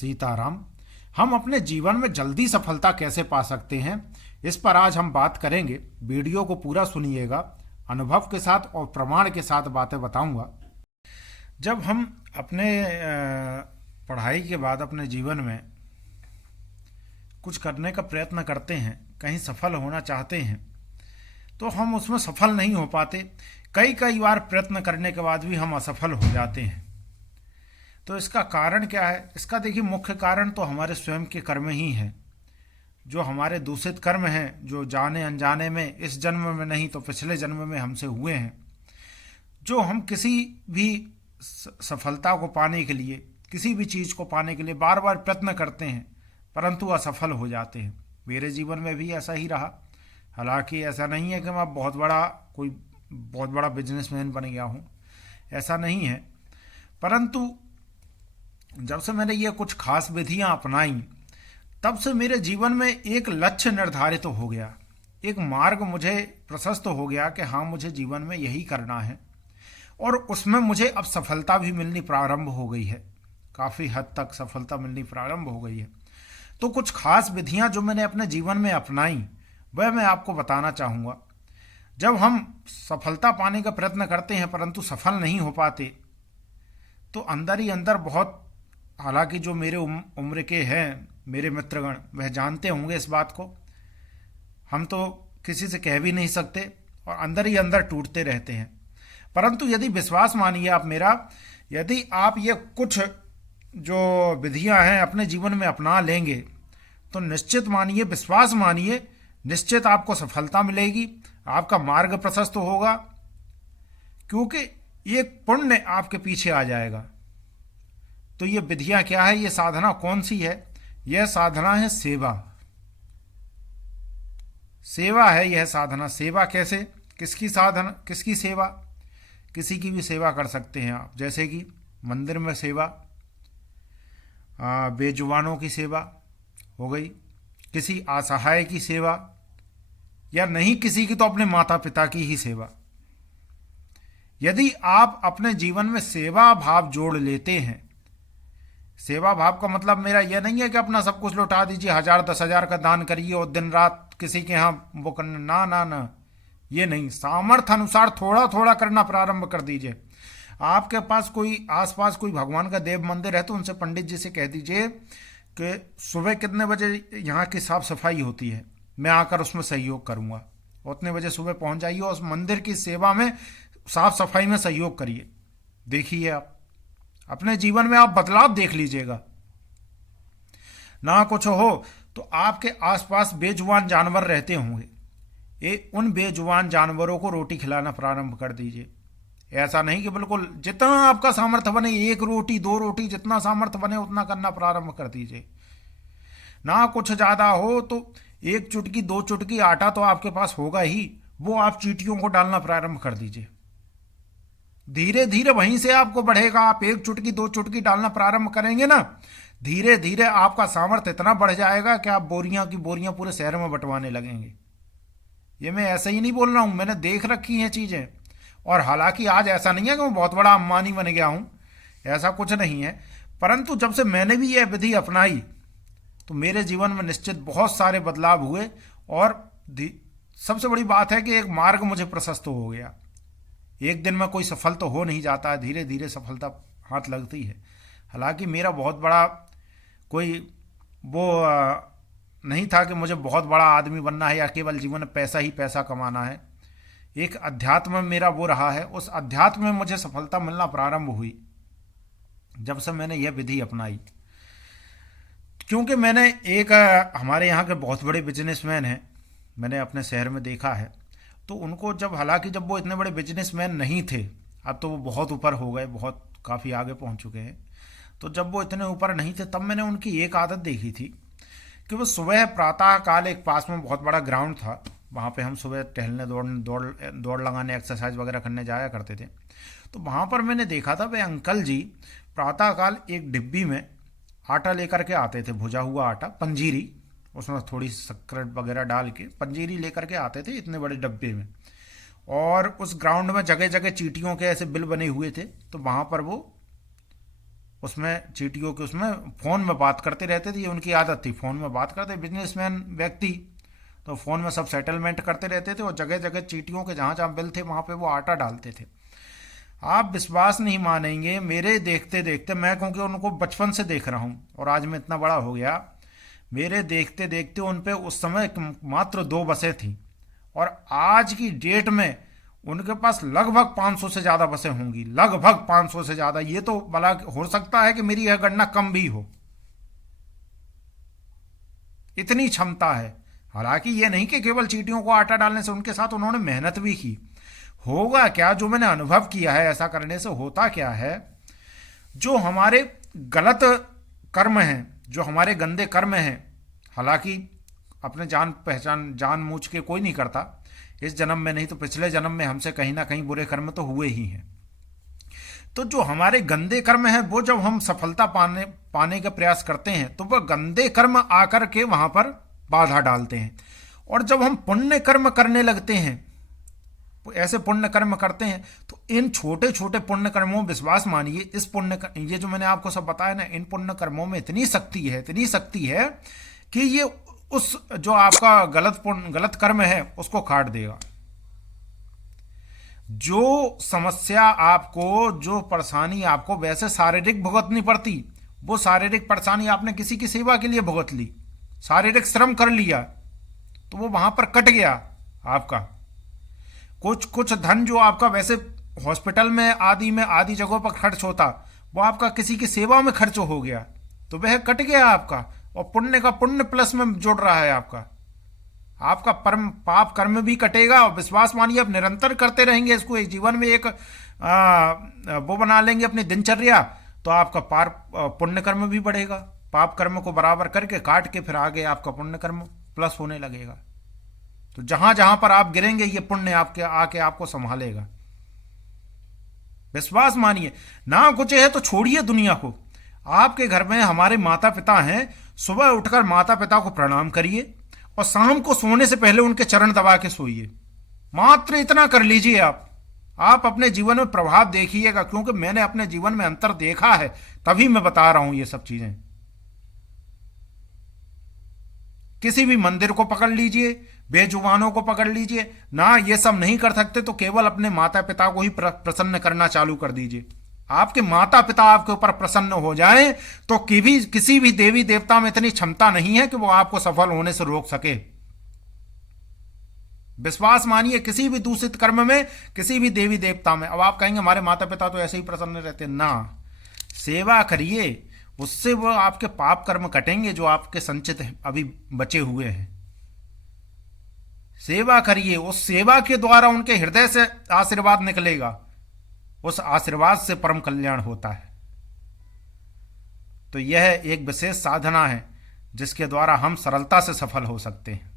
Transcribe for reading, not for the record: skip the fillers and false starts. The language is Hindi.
सीताराम। हम अपने जीवन में जल्दी सफलता कैसे पा सकते हैं, इस पर आज हम बात करेंगे। वीडियो को पूरा सुनिएगा, अनुभव के साथ और प्रमाण के साथ बातें बताऊंगा। जब हम अपने पढ़ाई के बाद अपने जीवन में कुछ करने का प्रयत्न करते हैं, कहीं सफल होना चाहते हैं, तो हम उसमें सफल नहीं हो पाते। कई कई बार प्रयत्न करने के बाद भी हम असफल हो जाते हैं। तो इसका कारण क्या है? इसका देखिए, मुख्य कारण तो हमारे स्वयं के कर्म ही हैं। जो हमारे दूषित कर्म हैं, जो जाने अनजाने में, इस जन्म में नहीं तो पिछले जन्म में हमसे हुए हैं, जो हम किसी भी सफलता को पाने के लिए, किसी भी चीज़ को पाने के लिए बार बार प्रयत्न करते हैं परंतु असफल हो जाते हैं। मेरे जीवन में भी ऐसा ही रहा। हालांकि ऐसा नहीं है कि मैं बहुत बड़ा बिजनेसमैन बन गया हूँ, ऐसा नहीं है। परंतु जब से मैंने ये कुछ खास विधियाँ अपनाई, तब से मेरे जीवन में एक लक्ष्य निर्धारित हो गया, एक मार्ग मुझे प्रशस्त हो गया कि हाँ, मुझे जीवन में यही करना है। और उसमें मुझे अब सफलता भी मिलनी प्रारंभ हो गई है, काफ़ी हद तक सफलता मिलनी प्रारंभ हो गई है। तो कुछ खास विधियाँ जो मैंने अपने जीवन में अपनाई, वह मैं आपको बताना चाहूँगा। जब हम सफलता पाने का प्रयत्न करते हैं परंतु सफल नहीं हो पाते, तो अंदर ही अंदर बहुत, हालांकि जो मेरे उम्र के हैं, मेरे मित्रगण, वह जानते होंगे इस बात को, हम तो किसी से कह भी नहीं सकते और अंदर ही अंदर टूटते रहते हैं। परंतु यदि विश्वास मानिए आप मेरा, यदि आप ये कुछ जो विधियां हैं अपने जीवन में अपना लेंगे, तो निश्चित मानिए, विश्वास मानिए, निश्चित आपको सफलता मिलेगी, आपका मार्ग प्रशस्त होगा, क्योंकि ये पुण्य आपके पीछे आ जाएगा। तो ये विधियां क्या है, ये साधना कौन सी है? यह साधना है सेवा। सेवा है यह साधना। सेवा कैसे? किसकी साधना, किसकी सेवा? किसी की भी सेवा कर सकते हैं आप, जैसे कि मंदिर में सेवा, बेजुबानों की सेवा हो गई, किसी असहाय की सेवा, या नहीं किसी की तो अपने माता पिता की ही सेवा। यदि आप अपने जीवन में सेवा भाव जोड़ लेते हैं, सेवा भाव का मतलब मेरा यह नहीं है कि अपना सब कुछ लौटा दीजिए, 1000 10,000 का दान करिए और दिन रात किसी के यहाँ वो करना, ना ना ना, ये नहीं। सामर्थ्य अनुसार थोड़ा थोड़ा करना प्रारंभ कर दीजिए। आपके पास कोई, आसपास कोई भगवान का देव मंदिर है, तो उनसे, पंडित जी से कह दीजिए कि सुबह कितने बजे यहाँ की साफ सफाई होती है, मैं आकर उसमें सहयोग करूँगा। उतने बजे सुबह पहुँच जाइए और उस मंदिर की सेवा में, साफ सफाई में सहयोग करिए। देखिए, आप अपने जीवन में आप बदलाव देख लीजिएगा। ना कुछ हो तो आपके आसपास बेजुबान जानवर रहते होंगे, उन बेजुबान जानवरों को रोटी खिलाना प्रारंभ कर दीजिए। ऐसा नहीं कि बिल्कुल, जितना आपका सामर्थ्य बने, 1 रोटी 2 रोटी, जितना सामर्थ्य बने उतना करना प्रारंभ कर दीजिए। ना कुछ ज़्यादा हो तो 1 चुटकी 2 चुटकी आटा तो आपके पास होगा ही, वो आप चींटियों को डालना प्रारंभ कर दीजिए। धीरे धीरे वहीं से आपको बढ़ेगा। आप 1 चुटकी 2 चुटकी डालना प्रारंभ करेंगे ना, धीरे धीरे आपका सामर्थ्य इतना बढ़ जाएगा कि आप बोरियां की बोरियां पूरे शहर में बंटवाने लगेंगे। ये मैं ऐसे ही नहीं बोल रहा हूँ, मैंने देख रखी हैं चीज़ें। और हालांकि आज ऐसा नहीं है कि मैं बहुत बड़ा अंबानी बन गया हूँ, ऐसा कुछ नहीं है। परंतु जब से मैंने भी यह विधि अपनाई, तो मेरे जीवन में निश्चित बहुत सारे बदलाव हुए। और सबसे बड़ी बात है कि एक मार्ग मुझे प्रशस्त हो गया। एक दिन में कोई सफल तो हो नहीं जाता है, धीरे धीरे सफलता हाथ लगती है। हालांकि मेरा बहुत बड़ा कोई वो नहीं था कि मुझे बहुत बड़ा आदमी बनना है या केवल जीवन में पैसा ही पैसा कमाना है। एक अध्यात्म में मेरा वो रहा है, उस अध्यात्म में मुझे सफलता मिलना प्रारंभ हुई जब से मैंने यह विधि अपनाई। क्योंकि मैंने एक हमारे यहाँ के बहुत बड़े बिजनेसमैन हैं, मैंने अपने शहर में देखा है। तो उनको जब, हालांकि जब वो इतने बड़े बिजनेसमैन नहीं थे, अब तो वो बहुत ऊपर हो गए, बहुत काफ़ी आगे पहुँच चुके हैं। तो जब वो इतने ऊपर नहीं थे, तब मैंने उनकी एक आदत देखी थी कि वो सुबह प्रातः काल, एक पास में बहुत बड़ा ग्राउंड था, वहाँ पे हम सुबह टहलने, दौड़ लगाने, एक्सरसाइज वगैरह करने जाया करते थे। तो वहाँ पर मैंने देखा था, वे अंकल जी प्रातःकाल एक डिब्बी में आटा लेकर के आते थे, भुजा हुआ आटा, पंजीरी, उसमें थोड़ी शक्कर वगैरह डाल के पंजीरी लेकर के आते थे इतने बड़े डब्बे में। और उस ग्राउंड में जगह जगह चींटियों के ऐसे बिल बने हुए थे, तो वहाँ पर वो उसमें चींटियों के उसमें फ़ोन में बात करते रहते थे, ये उनकी आदत थी, फ़ोन में बात करते, बिजनेसमैन व्यक्ति तो फ़ोन में सब सेटलमेंट करते रहते थे और जगह जगह चींटियों के जहाँ जहाँ बिल थे वहाँ पे वो आटा डालते थे। आप विश्वास नहीं मानेंगे, मेरे देखते देखते, मैं क्योंकि उनको बचपन से देख रहा हूँ और आज मैं इतना बड़ा हो गया, मेरे देखते देखते उन पे उस समय मात्र 2 बसें थी और आज की डेट में उनके पास लगभग 500 से ज़्यादा बसें होंगी, लगभग 500 से ज़्यादा। ये तो भला हो सकता है कि मेरी यह गणना कम भी हो, इतनी क्षमता है। हालांकि ये नहीं कि केवल चींटियों को आटा डालने से, उनके साथ उन्होंने मेहनत भी की। होगा क्या, जो मैंने अनुभव किया है ऐसा करने से होता क्या है, जो हमारे गलत कर्म हैं, जो हमारे गंदे कर्म हैं, हालांकि अपने जान पहचान जान मूझ के कोई नहीं करता, इस जन्म में नहीं तो पिछले जन्म में हमसे कहीं ना कहीं बुरे कर्म तो हुए ही हैं। तो जो हमारे गंदे कर्म हैं वो जब हम सफलता पाने का प्रयास करते हैं तो वह गंदे कर्म आकर के वहां पर बाधा डालते हैं। और जब हम पुण्य कर्म करने लगते हैं, ऐसे पुण्य कर्म करते हैं, तो इन छोटे छोटे पुण्य कर्मों में विश्वास मानिए, इस ये जो मैंने आपको सब बताया ना, इन पुण्य कर्मों में इतनी शक्ति है, इतनी शक्ति है कि ये उस जो आपका गलत कर्म है उसको काट देगा। जो समस्या आपको, जो परेशानी आपको वैसे शारीरिक भुगतनी पड़ती, वो शारीरिक परेशानी आपने किसी की सेवा के लिए भुगत ली, शारीरिक श्रम कर लिया, तो वो वहां पर कट गया आपका। कुछ धन जो आपका वैसे हॉस्पिटल में आदि जगहों पर खर्च होता, वो आपका किसी की सेवा में खर्च हो गया, तो वह कट गया आपका। और पुण्य का पुण्य प्लस में जुड़ रहा है आपका पाप कर्म भी कटेगा। और विश्वास मानिए, अब निरंतर करते रहेंगे इसको, एक जीवन में एक वो बना लेंगे अपनी दिनचर्या, तो आपका पुण्य कर्म भी बढ़ेगा। पाप कर्म को बराबर करके काट के फिर आगे आपका पुण्य कर्म प्लस होने लगेगा। तो जहां जहां पर आप गिरेंगे ये पुण्य आपके आके आपको संभालेगा। विश्वास मानिए, ना कुछ है तो छोड़िए दुनिया को। आपके घर में हमारे माता पिता हैं, सुबह उठकर माता पिता को प्रणाम करिए और शाम को सोने से पहले उनके चरण दबा के सोइए। मात्र इतना कर लीजिए आप अपने जीवन में प्रभाव देखिएगा, क्योंकि मैंने अपने जीवन में अंतर देखा है, तभी मैं बता रहा हूं ये सब चीजें। किसी भी मंदिर को पकड़ लीजिए, बेजुबानों को पकड़ लीजिए ना, ये सब नहीं कर सकते तो केवल अपने माता पिता को ही प्रसन्न करना चालू कर दीजिए। आपके माता पिता आपके ऊपर प्रसन्न हो जाएं तो किसी भी देवी देवता में इतनी क्षमता नहीं है कि वो आपको सफल होने से रोक सके। विश्वास मानिए, किसी भी दूषित कर्म में, किसी भी देवी देवता में। अब आप कहेंगे हमारे माता पिता तो ऐसे ही प्रसन्न रहते, ना, सेवा करिए, उससे वो आपके पाप कर्म कटेंगे जो आपके संचित अभी बचे हुए हैं। सेवा करिए, उस सेवा के द्वारा उनके हृदय से आशीर्वाद निकलेगा, उस आशीर्वाद से परम कल्याण होता है। तो यह एक विशेष साधना है जिसके द्वारा हम सरलता से सफल हो सकते हैं।